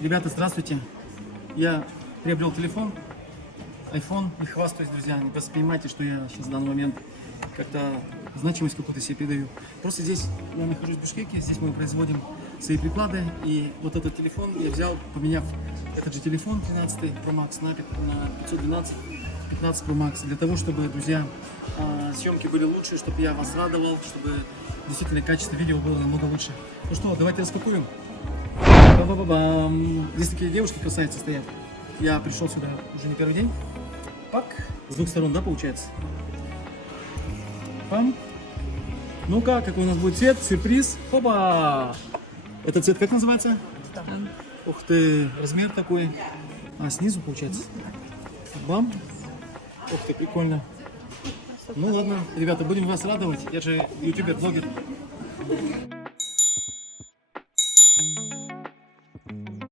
Ребята, здравствуйте. Я приобрел телефон, iPhone, и хвастаюсь, друзья. Не воспринимайте, что я сейчас в данный момент как-то значимость какую-то себе передаю. Просто здесь я нахожусь в Бишкеке, здесь мы производим свои приклады. И вот этот телефон я взял, поменяв этот же телефон 13 Pro Max на 512 15 Pro Max, для того, чтобы, друзья, съемки были лучше, чтобы я вас радовал, чтобы действительно качество видео было намного лучше. Ну что, давайте распакуем. Ба-ба-ба-бам. Здесь такие девушки-красавицы стоят. Я пришел сюда уже не первый день. Пак. С двух сторон, да, получается? Пам. Ну-ка, какой у нас будет цвет? Сюрприз. Опа! Этот цвет как называется? Ух ты, размер такой. А, снизу получается. Бам. Ух ты, прикольно. Ну ладно, ребята, будем вас радовать. Я же ютубер, блогер.